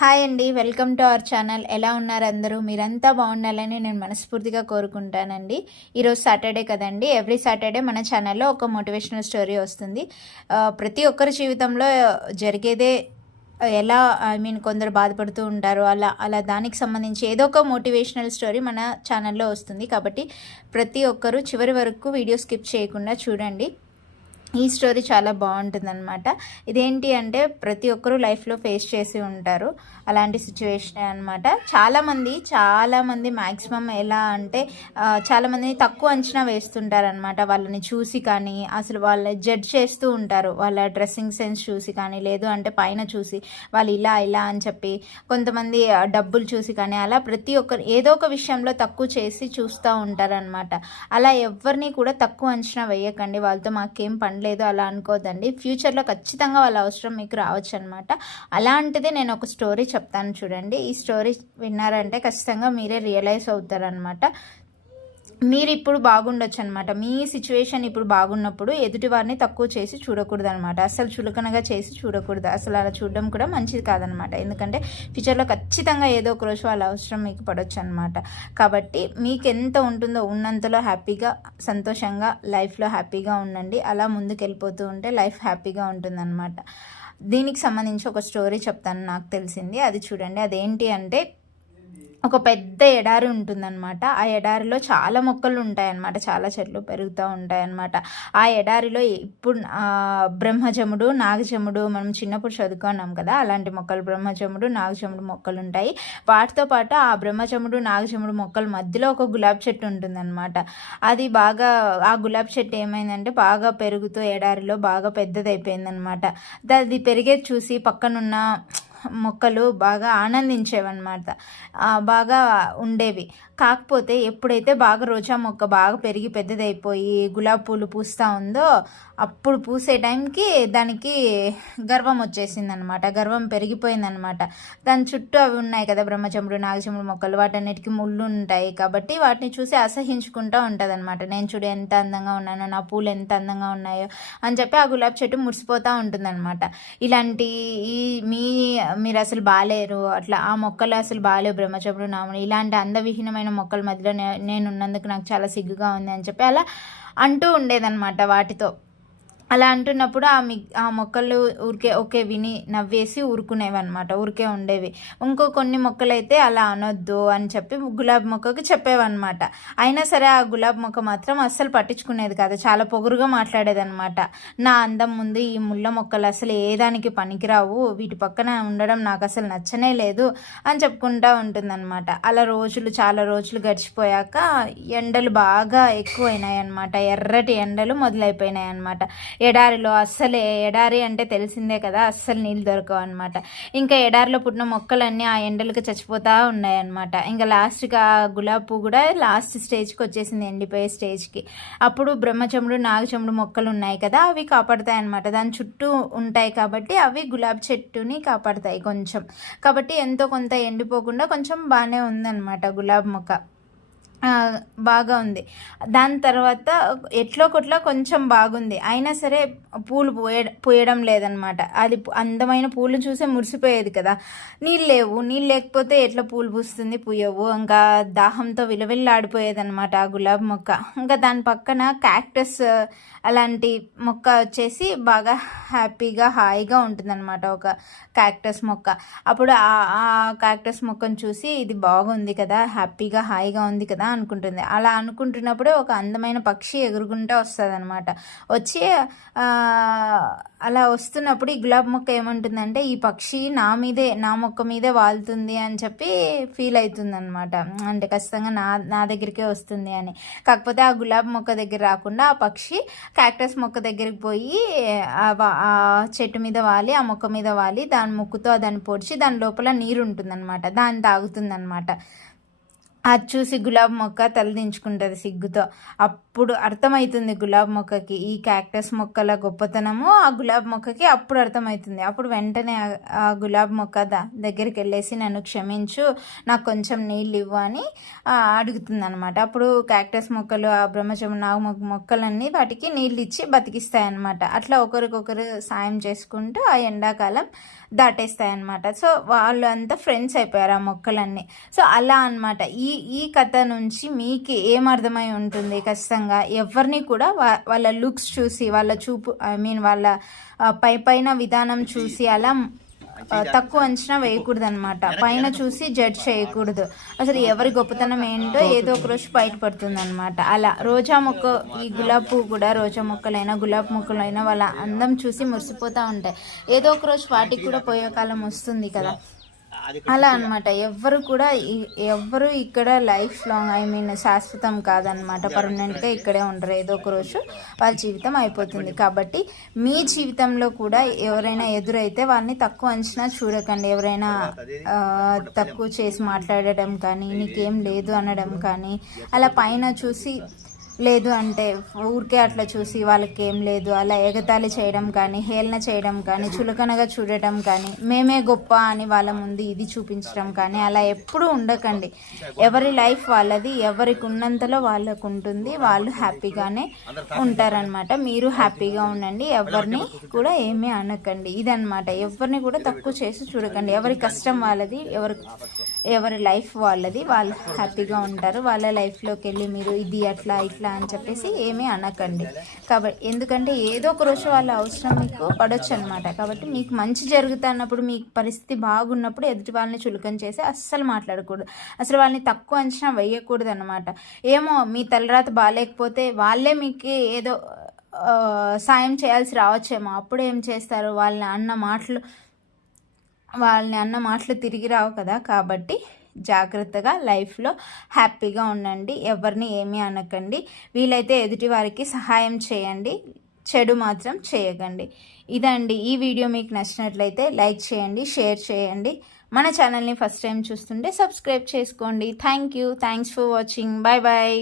Hi అండి. Welcome to our channel. ఎలా ఉన్నారు అందరూ? మీరంతా బాగుండాలని నేను మనస్ఫూర్తిగా కోరుకుంటానండి. ఈరోజు సాటర్డే కదండి. ఎవ్రీ సాటర్డే మన ఛానల్లో ఒక మోటివేషనల్ స్టోరీ వస్తుంది. ప్రతి ఒక్కరి జీవితంలో జరిగేదే ఎలా కొందరు బాధపడుతూ ఉంటారు. అలా అలా దానికి సంబంధించి ఏదో ఒక మోటివేషనల్ స్టోరీ మన ఛానల్లో వస్తుంది. కాబట్టి ప్రతి ఒక్కరూ చివరి వరకు వీడియో స్కిప్ చేయకుండా చూడండి. ఈ స్టోరీ చాలా బాగుంటుందన్నమాట. ఇదేంటి అంటే ప్రతి ఒక్కరూ లైఫ్లో ఫేస్ చేసి ఉంటారు అలాంటి సిచ్యువేషన్ అనమాట. చాలామంది మ్యాక్సిమం ఎలా అంటే చాలామందిని తక్కువ అంచనా వేస్తుంటారనమాట. వాళ్ళని చూసి కానీ అసలు వాళ్ళ జడ్జ్ చేస్తూ ఉంటారు. వాళ్ళ డ్రెస్సింగ్ సెన్స్ చూసి కానీ, లేదు అంటే పైన చూసి వాళ్ళు ఇలా అని చెప్పి, కొంతమంది డబ్బులు చూసి కానీ, అలా ప్రతి ఒక్కరు ఏదో ఒక విషయంలో తక్కువ చేసి చూస్తూ ఉంటారనమాట. అలా ఎవరిని కూడా తక్కువ అంచనా వేయకండి. వాళ్ళతో మాకేం పని లేదు అలా అనుకోదండి. ఫ్యూచర్లో ఖచ్చితంగా వాళ్ళ అవసరం మీకు రావచ్చు అనమాట. అలాంటిది నేను ఒక స్టోరీ చెప్తాను చూడండి. ఈ స్టోరీ విన్నారంటే ఖచ్చితంగా మీరే రియలైజ్ అవుతారనమాట. మీరు ఇప్పుడు బాగుండొచ్చు అనమాట. మీ సిచ్యువేషన్ ఇప్పుడు బాగున్నప్పుడు ఎదుటి వారిని తక్కువ చేసి చూడకూడదు అనమాట. అసలు చులకనగా చేసి చూడకూడదు. అసలు అలా చూడడం కూడా మంచిది కాదనమాట. ఎందుకంటే ఫ్యూచర్లో ఖచ్చితంగా ఏదో ఒక రోజు వాళ్ళ అవసరం మీకు పడవచ్చు అనమాట. కాబట్టి మీకు ఎంత ఉంటుందో ఉన్నంతలో హ్యాపీగా, సంతోషంగా లైఫ్లో హ్యాపీగా ఉండండి. అలా ముందుకు వెళ్ళిపోతూ ఉంటే లైఫ్ హ్యాపీగా ఉంటుందన్నమాట. దీనికి సంబంధించి ఒక స్టోరీ చెప్తాను నాకు తెలిసింది, అది చూడండి. అదేంటి అంటే ఒక పెద్ద ఎడారి ఉంటుందన్నమాట. ఆ ఎడారిలో చాలా మొక్కలు ఉంటాయన్నమాట, చాలా చెట్లు పెరుగుతూ ఉంటాయన్నమాట. ఆ ఎడారిలో ఇప్పుడు బ్రహ్మజముడు, నాగజముడు, మనం చిన్నప్పుడు చదువుకున్నాం కదా, అలాంటి మొక్కలు బ్రహ్మజముడు, నాగజముడు మొక్కలు ఉంటాయి. వాటితో పాటు ఆ బ్రహ్మజముడు, నాగజముడు మొక్కల మధ్యలో ఒక గులాబీ చెట్టు ఉంటుందన్నమాట. అది బాగా, ఆ గులాబీ చెట్టు ఏమైందంటే బాగా పెరుగుతూ ఎడారిలో బాగా పెద్దదైపోయిందనమాట. అది పెరిగేది చూసి పక్కనున్న మొక్కలు బాగా ఆనందించేవన్నమాట, బాగా ఉండేవి. కాకపోతే ఎప్పుడైతే బాగా రోజా మొక్క బాగా పెరిగి పెద్దదైపోయి గులాబీ పూలు పూస్తూ ఉందో, అప్పుడు పూసే టైంకి దానికి గర్వం వచ్చేసిందనమాట. గర్వం పెరిగిపోయిందనమాట. దాని చుట్టూ అవి ఉన్నాయి కదా బ్రహ్మచముడు, నాగచముడు మొక్కలు, వాటన్నిటికీ ముళ్ళు ఉంటాయి కాబట్టి వాటిని చూసి అసహించుకుంటూ ఉంటుంది అనమాట. నేను చూడు ఎంత అందంగా ఉన్నానో, నా పూలు ఎంత అందంగా ఉన్నాయో అని చెప్పి ఆ గులాబీ చెట్టు మురిసిపోతూ ఉంటుందన్నమాట. ఇలాంటి మీరు అసలు బాగాలేరు, అట్లా ఆ మొక్కలు అసలు బాగాలేవు, బ్రహ్మచముడు, నాముడు, ఇలాంటి అందవిహీనమైన మొక్కల మధ్యలో నేను ఉన్నందుకు నాకు చాలా సిగ్గుగా ఉంది అని చెప్పి అలా అంటూ ఉండేదన్నమాట వాటితో. అలా అంటున్నప్పుడు ఆ మొక్కలు ఊరికే విని నవ్వేసి ఊరుకునేవన్నమాట, ఊరికే ఉండేవి. కొన్ని మొక్కలైతే అలా అనొద్దు అని చెప్పి గులాబీ మొక్కకు చెప్పేవన్నమాట. అయినా సరే ఆ గులాబీ మొక్క మాత్రం అస్సలు పట్టించుకునేది కాదు, చాలా పొగురుగా మాట్లాడేదన్నమాట. నా అందం ముందు ఈ ముళ్ళ మొక్కలు అసలు ఏదానికి పనికిరావు, వీటి పక్కన ఉండడం నాకు అసలు నచ్చనే లేదు అని చెప్పుకుంటూ ఉంటుందన్నమాట. అలా చాలా రోజులు గడిచిపోయాక ఎండలు బాగా ఎక్కువైనాయి అన్నమాట. ఎర్రటి ఎండలు మొదలైపోయినాయి అన్నమాట. ఎడారిలో ఎడారి అంటే తెలిసిందే కదా, అస్సలు నీళ్ళు దొరకవు అనమాట. ఇంకా ఎడారిలో పుట్టిన మొక్కలన్నీ ఆ ఎండలకు చచ్చిపోతూ ఉన్నాయన్నమాట. ఇంకా లాస్ట్గా ఆ గులాబీ పువ్వు కూడా లాస్ట్ స్టేజ్కి వచ్చేసింది, ఎండిపోయే స్టేజ్కి. అప్పుడు బ్రహ్మచముడు, నాగచముడు మొక్కలు ఉన్నాయి కదా, అవి కాపాడుతాయి అనమాట. దాని చుట్టూ ఉంటాయి కాబట్టి అవి గులాబీ చెట్టుని కాపాడుతాయి కొంచెం. కాబట్టి ఎంతో కొంత ఎండిపోకుండా కొంచెం బాగానే ఉందన్నమాట గులాబీ మొక్క, బాగా ఉంది. దాని తర్వాత ఎట్లో కొట్లా కొంచెం బాగుంది, అయినా సరే పూలు పూయడం లేదనమాట. అది అందమైన పూలు చూసే మురిసిపోయేది కదా. నీళ్ళు లేకపోతే ఎట్లా పూలు పూస్తుంది, పూయవు. ఇంకా దాహంతో విలవిల్లాడిపోయేదనమాట ఆ గులాబీ మొక్క. ఇంకా దాని పక్కన క్యాక్టస్ అలాంటి మొక్క వచ్చేసి బాగా హ్యాపీగా హాయిగా ఉంటుందన్నమాట, ఒక క్యాక్టస్ మొక్క. అప్పుడు ఆ క్యాక్టస్ మొక్కను చూసి ఇది బాగుంది కదా, హ్యాపీగా హాయిగా ఉంది కదా అనుకుంటుంది. అలా అనుకుంటున్నప్పుడే ఒక అందమైన పక్షి ఎగురుకుంటూ వస్తుంది అనమాట. వచ్చి అలా వస్తున్నప్పుడు ఈ గులాబీ మొక్క ఏమంటుందంటే, ఈ పక్షి నా మొక్క మీదే వాలుతుంది అని చెప్పి ఫీల్ అవుతుంది అనమాట. అంటే ఖచ్చితంగా నా దగ్గరికే వస్తుంది అని. కాకపోతే ఆ గులాబీ మొక్క దగ్గర రాకుండా ఆ పక్షి క్యాక్టస్ మొక్క దగ్గరికి పోయి ఆ చెట్టు మీద వాలి, ఆ మొక్క మీద వాలి, దాని ముక్కుతో దాన్ని పొడిచి దాని లోపల నీరు ఉంటుందన్నమాట, దాన్ని తాగుతుందన్నమాట. అది చూసి గులాబీ మొక్క తలదించుకుంటుంది సిగ్గుతో. అప్పుడు అర్థమవుతుంది గులాబీ మొక్కకి ఈ క్యాక్టస్ మొక్కల గొప్పతనము ఆ గులాబీ మొక్కకి అప్పుడు అర్థమవుతుంది. అప్పుడు వెంటనే ఆ గులాబీ మొక్క దగ్గరికి వెళ్ళేసి నన్ను క్షమించు, నాకు కొంచెం నీళ్ళు ఇవ్వు అని అడుగుతుంది అనమాట. అప్పుడు క్యాక్టస్ మొక్కలు ఆ బ్రహ్మజము నాగు మొక్కలన్నీ వాటికి నీళ్ళు ఇచ్చి బతికిస్తాయి అన్నమాట. అట్లా ఒకరికొకరు సాయం చేసుకుంటూ ఆ ఎండాకాలం దాటేస్తాయి అన్నమాట. సో వాళ్ళు అంతా ఫ్రెండ్స్ అయిపోయారు ఆ మొక్కలన్నీ. సో అలా అనమాట. ఈ కథ నుంచి మీకు ఏమర్థమై ఉంటుంది? ఖచ్చితంగా ఎవరిని కూడా వాళ్ళ లుక్స్ చూసి, వాళ్ళ చూపు వాళ్ళ పైన విధానం చూసి అలా తక్కువ అంచనా వేయకూడదు అనమాట. పైన చూసి జడ్జ్ చేయకూడదు. అసలు ఎవరి గొప్పతనం ఏంటో ఏదో ఒక రోజు బయటపడుతుంది అనమాట. అలా రోజా మొక్క, ఈ గులాబీ పువ్వు కూడా రోజా మొక్కలైనా గులాబీ మొక్కలైనా వాళ్ళ అందం చూసి మురిసిపోతూ ఉంటాయి. ఏదో ఒక రోజు వాటికి కూడా పోయే కాలం వస్తుంది కదా. అలా అనమాట. ఎవ్వరు ఇక్కడ లైఫ్ లాంగ్ శాశ్వతం కాదనమాట. పర్మనెంట్గా ఇక్కడే ఉండరు. ఏదో ఒక రోజు వాళ్ళ జీవితం అయిపోతుంది. కాబట్టి మీ జీవితంలో కూడా ఎవరైనా ఎదురైతే వాళ్ళని తక్కువ అంచనా చూడకండి. ఎవరైనా తక్కువ చేసి మాట్లాడడం కానీ, నీకేం లేదు అనడం కానీ, అలా పైన చూసి లేదు అంటే ఊరికే అట్లా చూసి వాళ్ళకి ఏం లేదు అలా ఎగతాళి చేయడం కానీ, హేళన చేయడం కానీ, చులకనగా చూడటం కానీ, మేమే గొప్ప అని వాళ్ళ ముందు ఇది చూపించడం కానీ అలా ఎప్పుడూ ఉండకండి. ఎవరి లైఫ్ వాళ్ళది, ఎవరికి ఉన్నంతలో వాళ్ళకు ఉంటుంది. వాళ్ళు హ్యాపీగానే ఉంటారనమాట. మీరు హ్యాపీగా ఉండండి. ఎవరిని కూడా ఏమీ అనకండి. ఇదనమాట. ఎవరిని కూడా తక్కువ చేసి చూడకండి. ఎవరి కష్టం వాళ్ళది, ఎవరి లైఫ్ వాళ్ళది. వాళ్ళు హ్యాపీగా ఉంటారు. వాళ్ళ లైఫ్లోకి వెళ్ళి మీరు ఇది అట్లా ఇట్లా అని చెప్పేసి ఏమీ అనకండి. కాబట్టి ఎందుకంటే ఏదో ఒక రోజు వాళ్ళ అవసరం మీకు పడవచ్చు అనమాట. కాబట్టి మీకు మంచి జరుగుతున్నప్పుడు, మీకు పరిస్థితి బాగున్నప్పుడు ఎదుటి వాళ్ళని చులకన చేసి అస్సలు మాట్లాడకూడదు. అసలు వాళ్ళని తక్కువ అంచనా వేయకూడదు అనమాట. ఏమో మీ తలరాత బాగాలేకపోతే వాళ్ళే మీకు ఏదో సాయం చేయాల్సి రావచ్చేమో. అప్పుడు ఏం చేస్తారు? వాళ్ళని అన్న మాటలు తిరిగి రావు కదా. కాబట్టి జాగ్రత్తగా లైఫ్లో హ్యాపీగా ఉండండి. ఎవరిని ఏమీ అనకండి. వీలైతే ఎదుటి వారికి సహాయం చేయండి, చెడు మాత్రం చేయకండి. ఇదండి. ఈ వీడియో మీకు నచ్చినట్లయితే లైక్ చేయండి, షేర్ చేయండి. మన ఛానల్ని ఫస్ట్ టైం చూస్తుంటే సబ్స్క్రైబ్ చేసుకోండి. Thanks for watching. Bye bye.